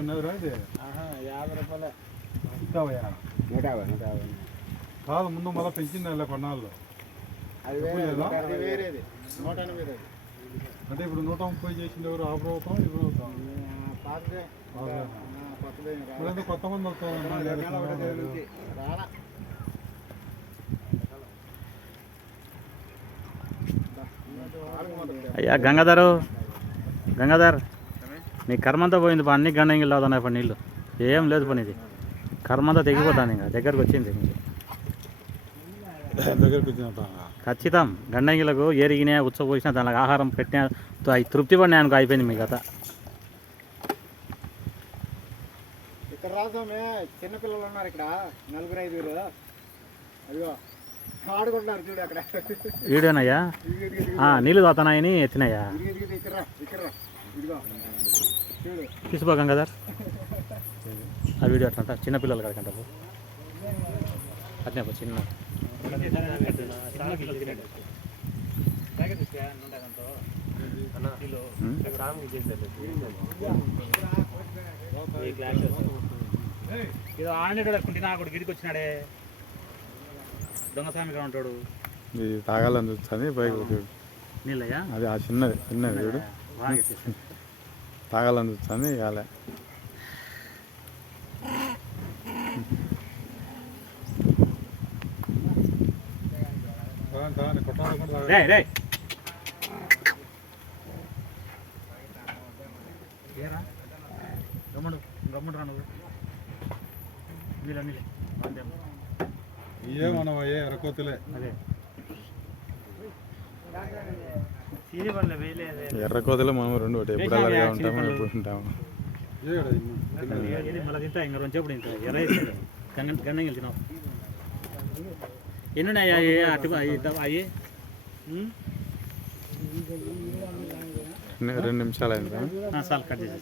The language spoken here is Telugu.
ఉన్నదిరా ఇది 50 రూపాయలే. ఇస్తావయ్యా 150 కాదు ముందు మళ్ళీ పెంచింది కొన్నాళ్ళు అది వేరేది 180. అంటే ఇప్పుడు 130 చేసింది ఎవరు ఆ ప్రభుత్వం ఈ ప్రభుత్వం పాతదే ఇప్పుడు కొత్త మంది వస్తాం అయ్యా గంగాధర్ నీ కర్మంతా పోయింది పా, అన్ని గండంగిలు అవుతున్నాయి పని నీళ్ళు ఏం లేదు పని, ఇది కర్మంతా తెగిపోతాను ఇంకా దగ్గరకు వచ్చింది దగ్గరకు వచ్చినట్ట ఖచ్చితం. గండంగిలకు ఎరిగినా ఉచ్చపోసినా దానికి ఆహారం పెట్టినా అవి తృప్తి పడినాయి అనుకో, అయిపోయింది మీ కథ. ఇక్కడ రాసామే చిన్నపిల్లలు ఉన్నారు ఇక్కడ 4-5. అదిగో ఆడుకుంటున్నారు చూడు అక్కడ. వీడియోనయ్యా నీళ్ళు తాగుతున్నాయని ఎత్తినాయా తీసుకో గంగాధర్. ఆ వీడియో అట్లా చిన్నపిల్లలు కడకంటారు అట్నే చిన్న ఇది ఆడనేటోడు అనుకుంటే నాకు గిరికి వచ్చినాడే దొంగస్వామి ఇక్కడ ఉంటాడు. ఇది తాగాలని చూస్తుంది పైకి నీళ్ళయ్యా అది ఆ చిన్నది వీడు తాగాలని చూస్తుంది ఇవాళ గమ్ముడు రా నువ్వు మనం ఎర్రకోతులే అదే ఎర్రకోతలే మనం 2 ఒకటి ఎప్పుడు అలాగే ఉంటాము ఎప్పుడు ఉంటాము. మళ్ళీ తింటా ఇంకా 2 చెప్పుడు ఇంకా ఎర్ర గండం వెళ్తున్నావు. ఎన్నున్నాయి అటు అయ్యి 2 నిమిషాలు అయిందా? చాలు కట్ చేసేసి